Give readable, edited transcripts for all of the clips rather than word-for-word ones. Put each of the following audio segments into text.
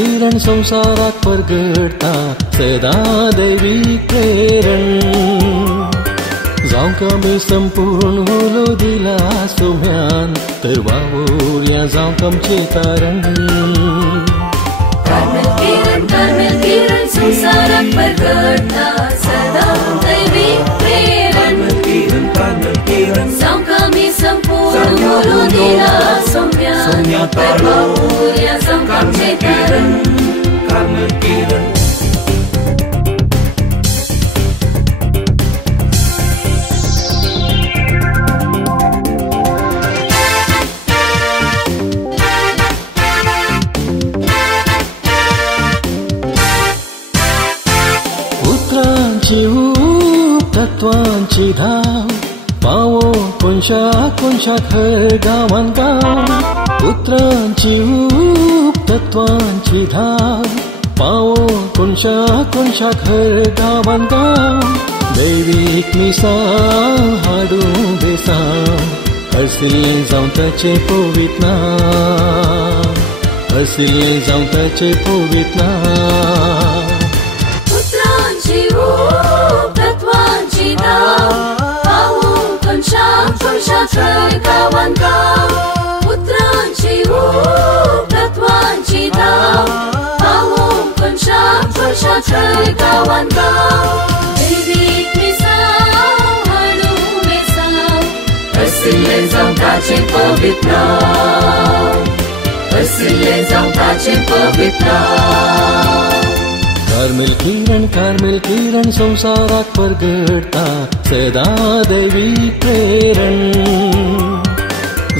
किरण संसारात परगडता सदा दैवीक प्रेरण जावंक आमी संपूर्ण उलो दिला सोम्यान तर वावुरया जावंक आमचें तारण कार्मेल किरण संसारात परगडता सदा दैवीक प्रेरण जावंक आमी संपूर्ण उलो दिला सोम्यान तर वावुरया जावंक आमचें तारण कार्मेल किरण तत्वांची धाव पावो कोणशा खर गांवान गांव उतरांची ऊब तत्वांची धाव पावो कोणशा खर गांवान गांव दैवीक मिसां हाडूं बेसांव हरसिल्लें जावं ताचें पवित्र नांव हरसिल्लें जावं ताचें पवित्र नांव खर गांवान गांव उतरांची ऊब तत्वांची धाव पावो कोणशा खर गांवान गांव दैवीक मिसां हाडूं बेसांव हरसिल्लें जावं ताचें पवित्र नांव हरसिल्लें जावं ताचें पवित्र नांव कार्मेल किरण संसारात परगडता सदा दैवीक प्रेरण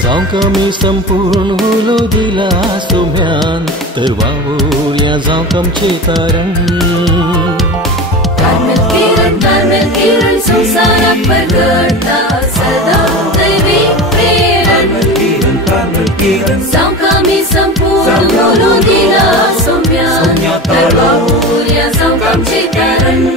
जावंक आमी संपूर्ण उलो दिला सोम्यान तर वावुरया जावंक आमचें तारण कार्मेल किरण संसारात परगडता सदा दैवीक प्रेरण जावंक आमी संपूर्ण उलो दिला सोम्यान तर वावुरया जावंक आमचें तारण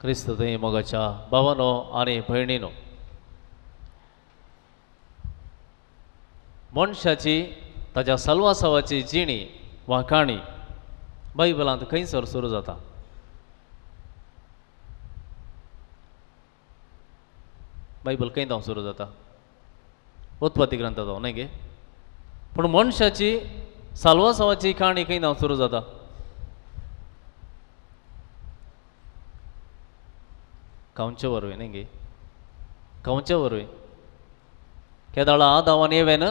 क्रिस्त मोगाच्या भावानो आनी भयणीनो मनशाची ताच्या सल्वासावाची जिणी वा काणी बायबलांत खंयसर सुरू जाता बायबल खंय जावन सुरू जाता उत्पत्ती ग्रंथांत न्हय गे पूण मनशाची साल्वासावाची काणी खंय जावन सुरू जाता कांवचे वरवीं न्ही गे कांवचे वरवीं केदाळा दावान येवेन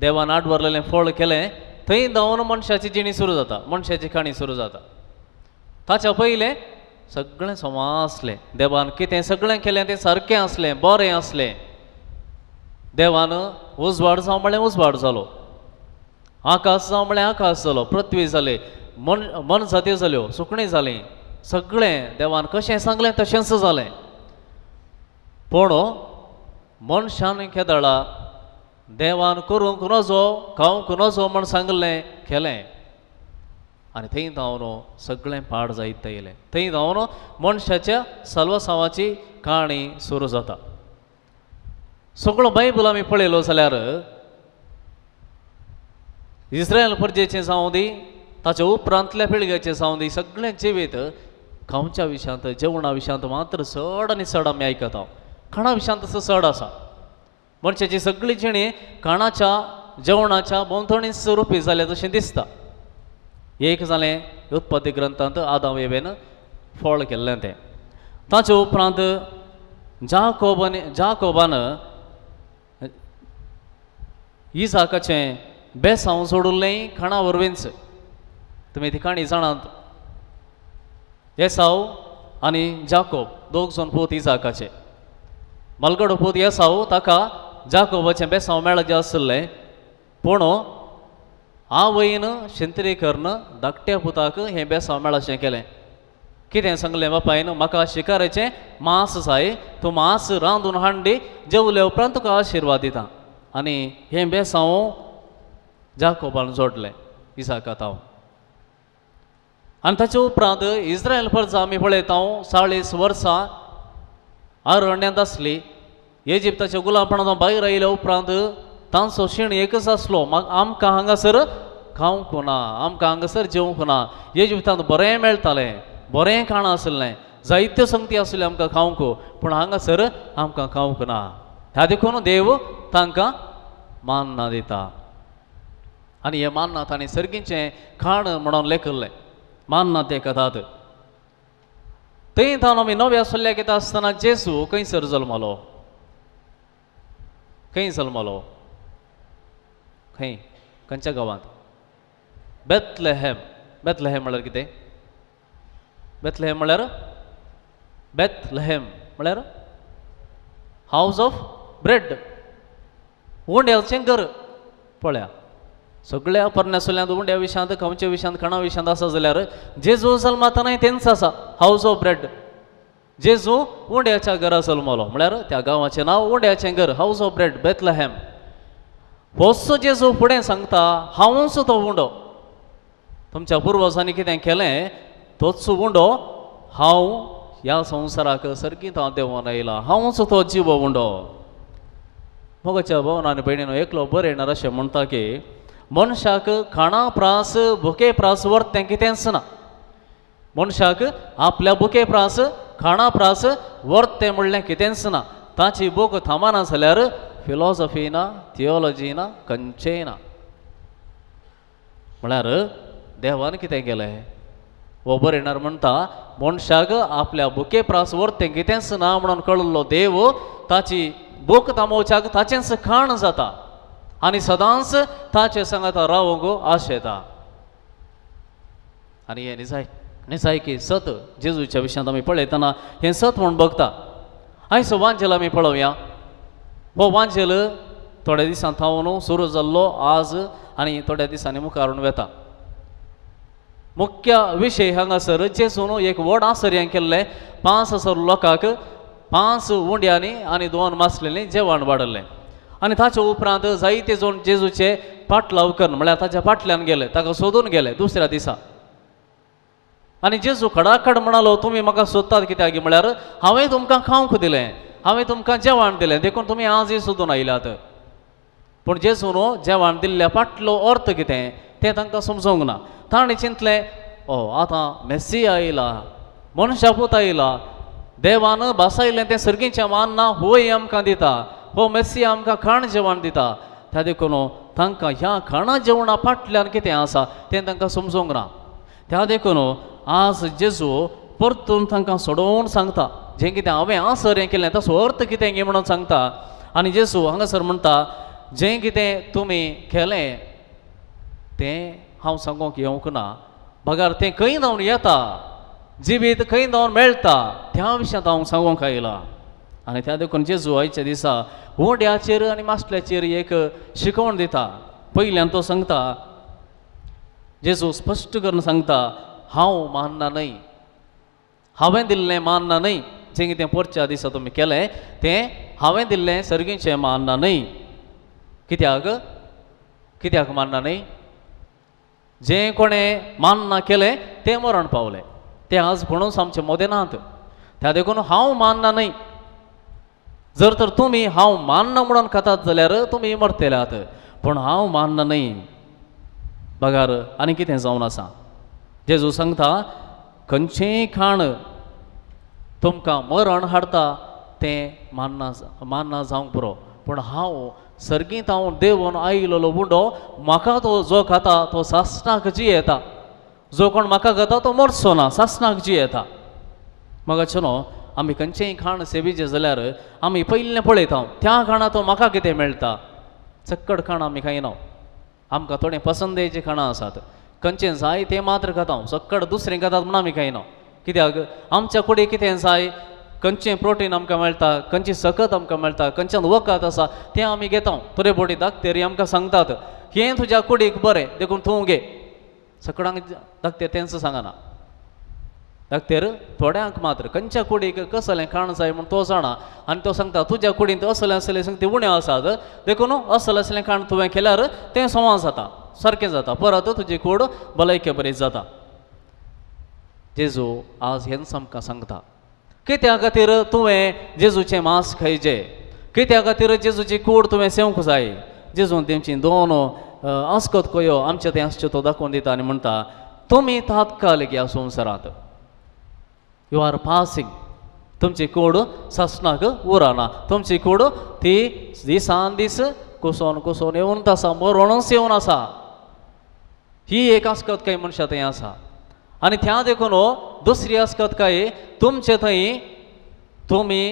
देवान आड वरलेलें फळ केलें थंय धांवन मनशाची जिणी सुरू जाता मनशाची काणी सुरू जाता ताच्या पयलें सगळें सोमां आसलें देवान कितें सगळें केलें तें सारकें आसलें बरें आसलें देवान उजवाड जावं म्हळ्यार उजवाड जालो आकाश जावं म्हळ्यार आकाश जालो पृथ्वी जाली मन जात्यो जाल्यो सुकणीं जालीं सगळें देवान कशें सांगलें तशेंच जालें पूण मनशान केदाळा देवान करूंक नजो खावंक नजो म्हण सांगलें केलें आनी थंय धांवन सगळें पाड जायत येयलें थंय धांवन मनशाच्या सल्वसावाची काणी सुरू जाता सगळो बायबल आमी पळयलो जाल्यार इस्रायल परजेचें जावं दी ताच्या उपरांतल्या पिळगेचें जावं दी सगळें जिवीत खावच्या विशयांत जेवणा विशयांत मात्र चड आनी चड आमी आयकता खाणा विशयांत तसो चड आसा मनशाची सगळी जिणी खाणाच्या जेवणाच्या भोंवतणी स्वरुपी जाल्या तशें दिसता एक जालें उत्पत्ती ग्रंथांत आदाम येवेन फळ केल्लें तें ताचे उपरांत जाकोबान इसाकाचें बेसांव सोडुल्लें खाणा वरवींच तुमी ती काणी जाणात एसाव आनी जाकोब दोग जाण पूत इसाकाचे मलगडो पूत एसाव ताका जाकोबाचें बेसांव मेळचें आसलें पूण आवयन शिंतरी करन धाकट्या पुताक हें बेसांव मेळचें केलें कितें सांगलें बापायन म्हाका शिकारेचें मांस जाय तूं मांस रांदून हाडली जेवले उपरांत तुका आशिर्वाद दिता आनी हें बेसांव जाकोबान जोडलें इसाका ताव आनी ताचे उपरांत इस्रायल परजा आमी पळयता 40 वर्सां अरण्यात आसली इजिप्ताच्या गुलामपणांतून भायर आयल्या उपरांत तांचो शीण एकच आसलो आमकां हांगासर खावंक ना आमकां हांगासर जेवंक ना इजिप्तांत बरें मेळटालें बरें खाणां आसलें जायत्यो संगती आसल्यो आमकां खावंक पूण हांगासर आमकां खावंक ना ह्या देखून देव तांकां मान्ना दिता आनी हे मान्ना तांणी सर्गीचें खाण म्हणून लेखिल्लें मान्ना ते कथात थंय तावन आमी नव्या सल्ल्याक येता आसतना जेजू खंयसर जल्मलो खंय जल्मलो खंय खंयच्या गांवांत बेथलेहेम बेथलेहेम म्हळ्यार कितें बेथलेहेम म्हळ्यार बेथलेहेम म्हळ्यार हावस ऑफ ब्रेड उंड्याचें घर पळया सगळ्या परण्यासल्यांत उंड्या विशयांत खावच्या विशयांत खाणा विशयांत आसा जाल्यार जेजू जल्मातानाय तेंच आसा हावस ऑफ ब्रेड जेजू उंड्याच्या घरा जल्मलो म्हळ्यार त्या गांवाचें नांव उंड्याचें घर हावस ऑफ ब्रेड बेथलेहेम होच जेजू फुडें सांगता हांवूच तो उंडो तुमच्या पुर्वजांनी कितें केलें तोच उंडो हांव ह्या संवसाराक सर्गीत हांव देंवन आयला हांवूच तो जीव उंडो मोगाच्या भावन आनी भयणीनो एकलो बरयणार अशें म्हणटा की मनशाक खाणा प्रास भुके प्रास व्हरतें कितेंच ना मनशाक आपल्या भुके प्रास खाणा प्रास व्हरतें म्हणलें कितेंच ना ताची भूक थांबना जाल्यार फिलॉसॉफी ना थियोलॉजी ना खंयचेंय ना म्हळ्यार देवान कितें केलें हो बरयणार म्हणटा मनशाक आपल्या भुके प्रास व्हरतें कितेंच ना म्हणून कळिल्लो देव ताची भूक थांबोवच्याक ताचेंच खाण जाता आनी सदांच ताचे सांगात रावंक आशेता आनी हे निजायकी सत जेजूच्या विशयांत आमी पळयतना हें सत म्हूण बगता आयज वांजेल आमी पळोवया हो वांजेल थोड्या दिसां थांवन सुरू जाल्लो आज आनी थोड्या दिसांनी मुखारून वेता मुख्य विशय हांगासर जेजून एक व्हड आसर्यां केल्लें 5,000 लोकांक 5 उंड्यांनी आनी 2 मासलेंनी जेवण वाडल्लें आनी ताचे उपरांत जायते जाण जेजूचे फाटलाव करून म्हळ्यार ताच्या फाटल्यान गेले ताका सोदून गेले दुसऱ्या दिसा आनी जेजू खडाखड म्हणालो तुमी म्हाका सोदतात कित्याक म्हळ्यार हांवें तुमकां खावंक दिलें हांवें तुमकां जेवण दिलें देखून तुमी आजय सोदून आयल्यात पूण जेजून जेवण दिल्ल्या फाटलो अर्थ कितें तें तांकां समजोंक ना ताणें चिंतलें आतां मेस्सी आयला मनशापूत आयला देवान भासायलें तें सर्गीचें मान्ना होय आमकां दिता हो मेस्सी आमकां खाण जेवण दिता त्या देखून तांकां ह्या खाणा जेवणा फाटल्यान कितें आसा तें तांकां समजोंक ना त्या देखून आज जेजू परतून तांकां सोडोवन सांगता जें कितें हांवें आसर केलें ताचो अर्थ कितें गे म्हणून सांगता आनी जेजू हांगासर म्हणटा जें कितें तुमी केलें तें हांव सांगूंक येवंक ना बगार तें खंय जावन येता जिवीत खंय जावन मेळटा त्या विशयांत हांव सांगूंक आयला आनी त्या देखून जेजू आयच्या दिसा उंड्याचेर आनी मासल्याचेर एक शिकवण दिता पयल्यान तो सांगता जेजू स्पश्ट करून सांगता हांव मान्ना न्हय हांवें दिल्लें मान्ना न्हय जें कितें परच्या दिसा तुमी केलें तें हांवें दिल्लें सर्गीचें मान्ना न्हय कित्याक मान्ना न्हय जें कोणें मान्ना केलें तें मरण पावलें तें आज कोणूच आमचे मोदें नात त्या देखून हांव मान्ना न्हय जर तर तुमी हांव मान्ना म्हणून खातात जाल्यार तुमी मरतल्यात पूण हांव मान्ना न्हय बगार आनी कितें जावन आसा जेजू सांगता खंयचेंय खाण तुमकां मरण हाडटा तें मान्ना जावंक पुरो पूण हांव सर्गीत हांव देवून आयिल्लो उंडो म्हाका तो जो खाता तो सासणाक जियेता जो कोण म्हाका खाता तो मरचो ना सासणाक जियेता मगाचे न्हू आमी खंयचेंय खाण सेविचें जाल्यार आमी पयलें पळयता त्या खाणां तो म्हाका कितें मेळटा चक्कड खाण आमी खायना आमकां थोडे पसंदेचीं खाणां आसात खंयचें जाय तें मात्र खाता चक्कड दुसरें खातात म्हूण आमी खायना कित्याक आमच्या कुडीक कितें जाय खंयचें प्रोटीन आमकां मेळटा खंयची सकत आमकां मेळटा खंयच्यान वखद आसा तें आमी घेता थोडे बॉडी दाखतेरी आमकां सांगतात हें तुज्या कुडीक बरें देखून तूं घे सकडांक दाखतेर तेंच सांगना दाखतेर थोड्यांक मात्र खंयच्या कुडीक कसलें खाण जाय म्हूण तो जाणा आनी तो सांगता तुज्या कुडींत असलें संगती उण्यो आसात देखून असलें खाण तुवें केल्यार तें संवाद जाता सारकें जाता परत तुजी कूड भलायकी बरी जाता जेजू आज हेंच आमकां सांगता कित्या खातीर तुवें जेजूचें मांस खायचें कित्या खातीर जेजूची कूड तुवें सेवंक जाय जेजून तेमची दोन आस्कोत कयो आमचे तें आसचें तो दाखोवन दिता आनी म्हणटा तुमी तात्कालीक ह्या संवसारांत यू आर पासींग तुमची कूड सासणाक उरना तुमची कूड ती दिसान दीस कुसोन कुसोन येवन आसा मरोनूच येवन आसा ही एक आस्कत काही मनशां थंय आसा आनी त्या देखून दुसरी आस्कत काय तुमचे थंय तुमी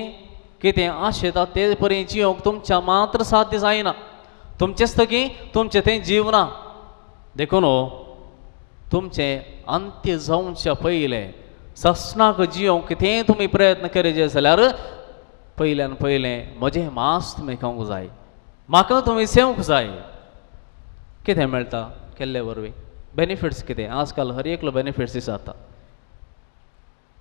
कितें आशेता ते परी जियोंक तुमच्या मात्र साध्य जायना तुमचेच थकी तुमचे थंय जीव ना देखून तुमचें अंत्य जावच्या पयलें ससनाक जियोंक कितें तुमी प्रयत्न करीत जाल्यार पयल्यान पयलें म्हजें मांस तुमी खावंक जाय म्हाका तुमी सेवंक जाय कितें मेळटा केल्ले वरवीं बेनिफिट्स कितें आजकाल हर एकलो बेनिफिट्स दिसता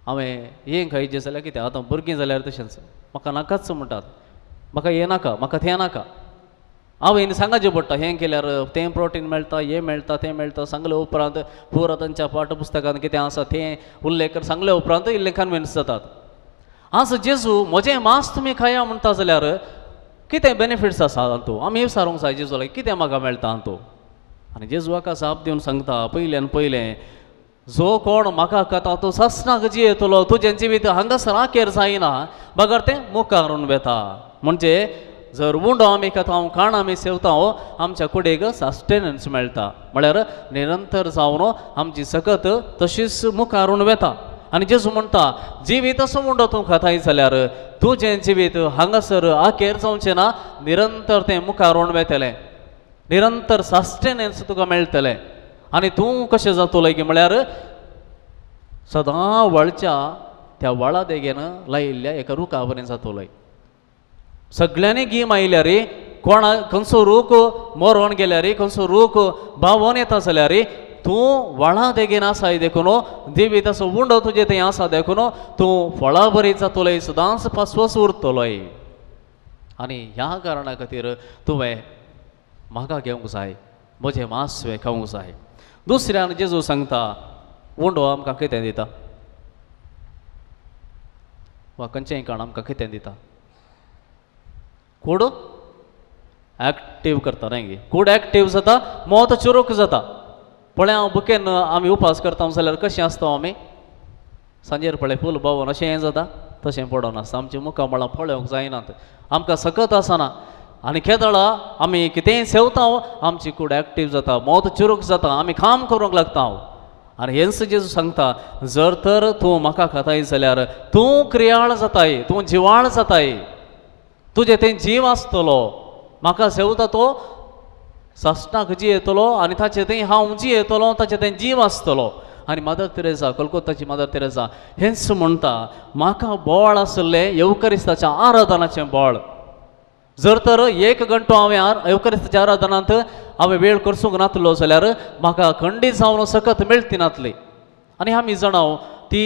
हांवें हें खायचें जाल्यार कितें आतां भुरगीं जाल्यार तशेंच म्हाका नाकाच म्हणटात म्हाका हें नाका म्हाका तें नाका हांवें सांगचें पडटा हें केल्यार तें प्रोटीन मेळटा हें मेळटा तें मेळटा सांगले उपरांत पुरा तांच्या पाठपुस्तकांत कितें आसा तें उल्लेख सांगले उपरांत इल्लें कन्विन्स जातात आज जेजू म्हजें मांस तुमी खाया म्हणटा जाल्यार कितें बेनिफिट्स आसा हातूंत आमी विचारूंक जाय जेजूला कितें म्हाका मेळटा हातूंत आनी जेजू हाका जाप दिवन सांगता पयल्यान पयलें जो कोण म्हाका खाता तो ससनाक जियेतलो तुजें जिवीत हांगासर आखेर जायना बगर तें मुखारून वेता म्हणजे जर उंडो आमी खाता खाण आमी सेवता आमच्या कुडीक सस्टेनन्स मेळटा म्हळ्यार निरंतर जावन आमची सकत तशीच मुखारून वेता आनी जेजू म्हणटा जिवीत असो उंडो तूं खाताय जाल्यार तुजें जिवीत हांगासर आखेर जावचें ना निरंतर तें मुखारून वेतलें निरंतर सस्टेनन्स तुका मेळटलें आनी तूं कशें जातलो की म्हळ्यार सदां वळच्या त्या वळा देगेन लायिल्ल्या एका रुखा पर्यंत जातलो सगळ्यांनी गीम आयल्यार कोणा खंयचो रूख मरोन गेल्यार खंयचो रूख भावोन येता जाल्यार तूं वळा देगेन आसाय देखून जिवीत असो उंडो तुजे थंय आसा देखून तूं फळां बरी जातलोय सदांच पासवस उरतलोय आनी ह्या कारणा खातीर तुवें म्हाका घेवंक जाय म्हजें मांस तुवें खावंक जाय दुसऱ्यान जेजू सांगता उंडो आमकां कितें दिता वा खंयचेंय काण आमकां कितें दिता कूड एक्टीव करता न्ही कूड एक्टीव जाता मोत चुरूक जाता पळय हांव बुकेन आमी उपास करता जाल्यार कशें आसता आमी सांजेर पळय फूल भोंवून अशें हें जाता तशें पडोन आसता आमच्या मुखार म्हळ्यार पळोवंक जायनात आमकां सकत आसना आनी केदळा आमी कितेंय सेवता आमची कूड एक्टीव जाता मोत चुरूक जाता आमी काम करूंक लागता आनी हेंच जेजू सांगता जर तर तूं म्हाका खाताय जाल्यार तूं क्रियाळ जाताय तूं जिवाळ जाताय तुजें तें जीव आसतलो म्हाका सेवता तो ससनाक जियेतलो आनी ताचे थंय हांव जियेतलो ताचे थंय जीव आसतलो आनी मदर तेरेसा कलकत्ताची मदर तेरेसा हेंच म्हणटा म्हाका बोळ आसलें येवकरिस्ताच्या आराधनाचें बोळ जर तर 1 घंटो हांवें येवकरिस्ताच्या आराधनांत हांवें वेळ करसूंक नासलो जाल्यार म्हाका खंडीत जावन सकत मेळटी नासली आनी आमी जाणाव ती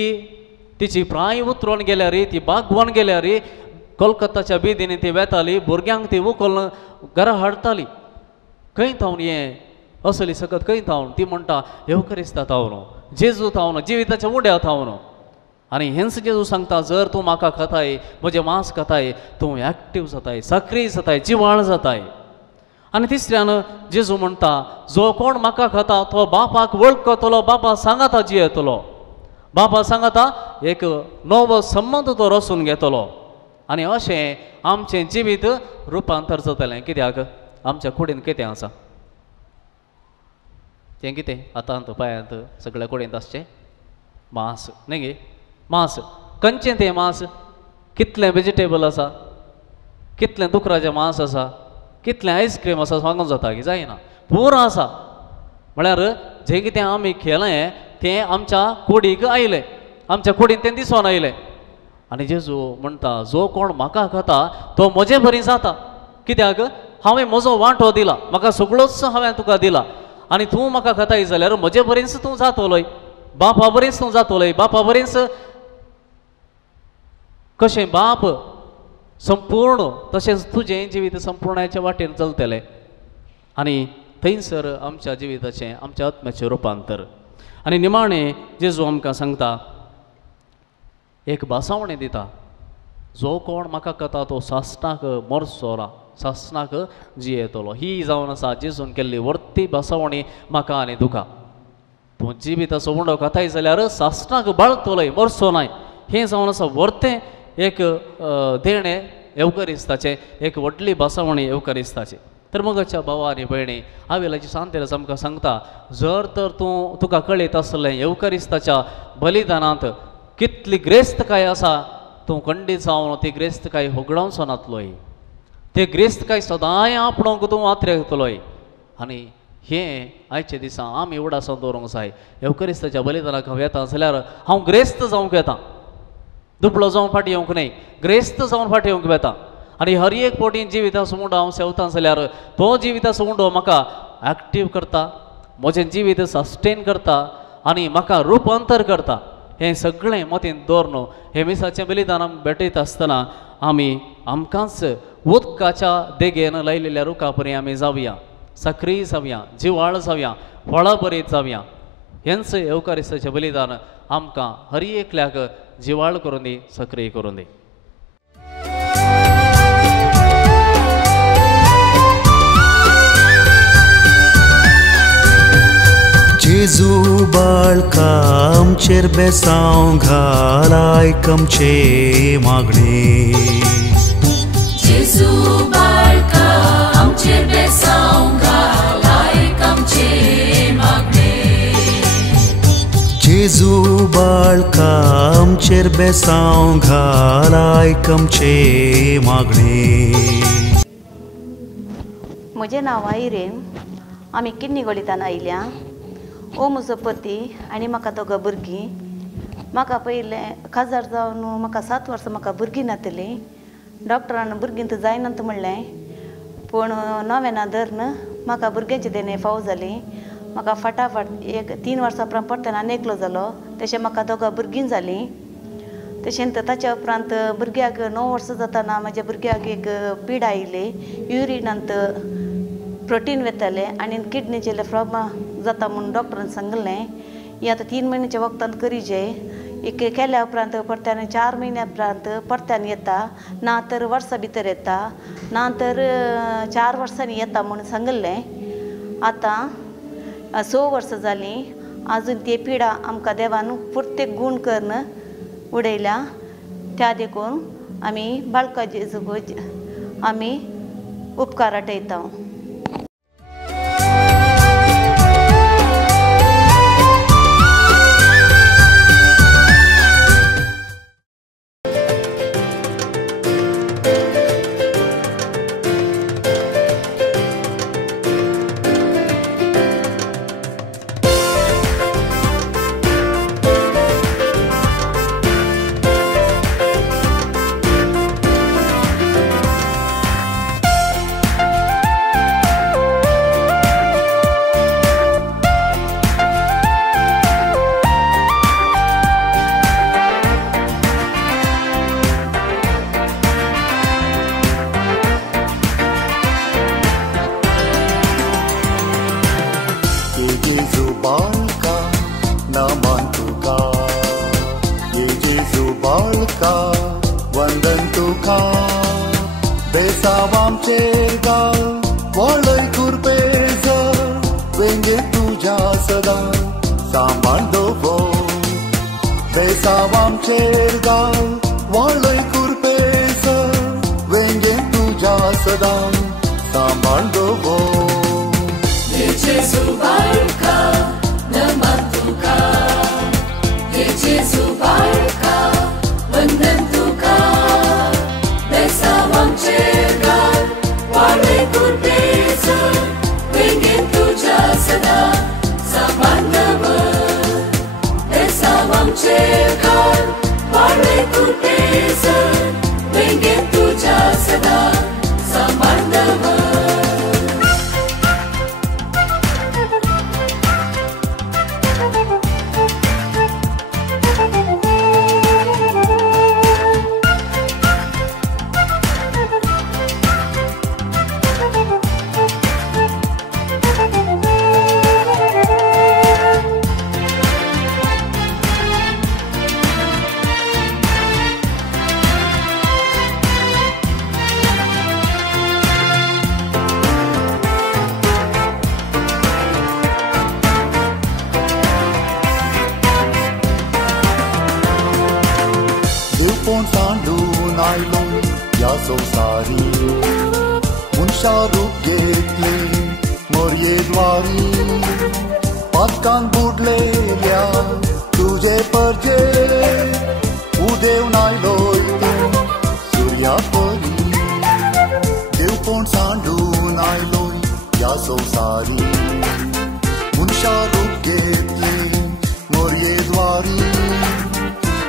तिची प्राय उतरोन गेल्यार ती बागवान गेल्यार कोलकत्ताच्या बिदींनी ती वेताली भुरग्यांक ती उखल घरा हाडटाली खंय थावन हें असली सकत खंय थावन ती म्हणटा येवकरिस्ता थावन जेजू थावन जिविताच्या उड्या थावन आनी हेंच जेजू सांगता जर तूं म्हाका खाताय म्हजें मांस खाताय तूं एक्टीव जाताय सक्रीय जाताय जिवाळ जाताय आनी तिसऱ्यान जेजू म्हणटा जो कोण म्हाका खाता तो बापाक वळखतलो बापा सांगाता जियेतलो बापा सांगाता एक नवो संबंद तो रचून घेतलो आनी अशें आमचें जिवीत रुपांतर जातलें कित्याक आमच्या कुडीन कितें आसा तें कितें आतांत पांयांत सगळ्या कुडींत आसचें मांस न्ही गे मांस खंयचें तें मांस कितलें वेजिटेबल आसा कितलें दुकराचें मांस आसा कितलें आयस्क्रीम आसा सांगूंक जाता की जायना पुरो आसा म्हळ्यार जें कितें आमी केलें तें आमच्या कुडीक आयलें आमच्या कुडीन तें दिसून आयलें आनी जेजू म्हणटा जो कोण म्हाका खाता तो म्हजे बरी जाता कित्याक हांवें म्हजो वांटो दिला म्हाका सगळोच हांवें तुका दिला आनी तूं म्हाका खाताय जाल्यार म्हजे बरेंच तूं जातलोय बापा बरेंच तूं जातलोय बापा बरेंच कशें बाप संपूर्ण तशेंच तुजें जिवीत संपूर्णाच्या वाटेन चलतलें आनी थंयसर आमच्या जिविताचें आमच्या आत्म्याचें रुपांतर आनी निमाणे जेजू आमकां सांगता एक बासावणी दिता जो कोण म्हाका करता तो सासणाक मरचो रा सासणाक जियेतलो ही जावन आसा जेजून केल्ली वर्ती बासावणी म्हाका आनी तुका तूं जिवीत असो उंडो कथाय जाल्यार सासणाक बाळतलोय मरचो नाय हें जावन आसा वर्तें एक देणें येवकारिस्ताचें एक व्हडली बासावणी येवकारिस्ताची तर मगच्या भावा आनी भयणी हांवेलाची शांतेरस आमकां सांगता जर तर तुका कळीत आसलें येवकारिस्ताच्या बलिदानांत कितली ग्रेस्तकाय आसा तूं खंडीत जावन ती ग्रेस्तकाय होगडावचो नातलोय ते ग्रेस्तकाय सदांय आपणोक तूं वात्रेतलोय आनी हें आयच्या दिसा आमी उडासन दवरूंक जाय येवकारिस्ताच्या बलिदानाक हांव येता जाल्यार हांव ग्रेस्त जावंक येता दुबळो जावन फाटी येवंक न्हय ग्रेस्त जावन फाटी येवंक येता आनी हर एक पोटी जिविताचो उंडो हांव सेवता जाल्यार तो जिविताचो उंडो म्हाका एक्टीव करता म्हजें जिवीत सस्टेन करता आनी म्हाका रुपांतर करता हें सगळें मतीन दवरन हे मिसाचें बलिदान भेटयत आसतना आमी आमकांच उदकाच्या देगेन लायलेल्या रुखा परी आमी जावया सक्रीय जावया जिवाळ जावया फळां बरीत जावया हेंच येवकारिस्ताचें बलिदान आमकां हर एकल्याक जिवाळ करून दी सक्रीय करून दी जेजू बाळका आमचेर बेसांव घाल आयक आमचे मागणे जेजू बाळका आमचेर बेसांव घाल आयक आमचे मागणे जेजू बाळका आमचेर बेसांव घाल आयक आमचे मागणे म्हजें नांव आयरेन आमी किन्नीगोलीतान आयल्या ओ म्हजो पती आनी म्हाका दोगां भुरगीं म्हाका पयलें काजार जावन म्हाका 7 वर्सां म्हाका भुरगीं नातलीं डॉक्टरान भुरगीं तर जायनात म्हणलें पूण नव्याना धरन म्हाका भुरग्यांची देणे फावो जाली म्हाका फटाफट 3 वर्सां उपरांत परतें आनी एकलो जालो तशें म्हाका दोगां भुरगीं जालीं तशें ताच्या उपरांत भुरग्याक 9 वर्सां जाताना म्हाज्या भुरग्याक एक पीड आयिल्ली युरिनांत प्रोटीन वेताले आनी किडनीचे प्रॉब्लम जाता म्हणून डॉक्टरान सांगलें ही आतां 3 म्हयन्याच्या वखदांत करीजे एक केल्या उपरांत परत्यान 4 म्हयन्या उपरांत परत्यान येता ना तर वर्सां भितर येता ना तर 4 वर्सांनी येता म्हणून सांगलें आतां 6 वर्सां जालीं आजून ती पिडा आमकां देवान प्रत्येक गूण करून उडयल्या त्या देखून आमी बाळका जेजूक आमी उपकार आठयता संवसारी मनशारूप घेतले मोरयेद्वारी पातकान बुडलेल्या तुझे परजे उदेव नायलोय तूं सूर्या परी देवपण सांडून आयलोय या संवसारी मनशारूप घेतले मोरयेद्वारी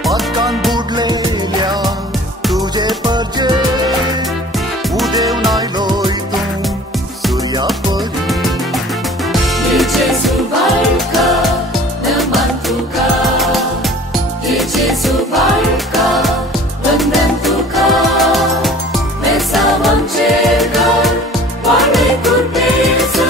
पातकान बुडलेल्या तुझे परजे उदेव नायलोय तूं सूर्या परी Jesu barca teman tuka Jesu barca benden tuka Mesa mancerkan Wale kurpesa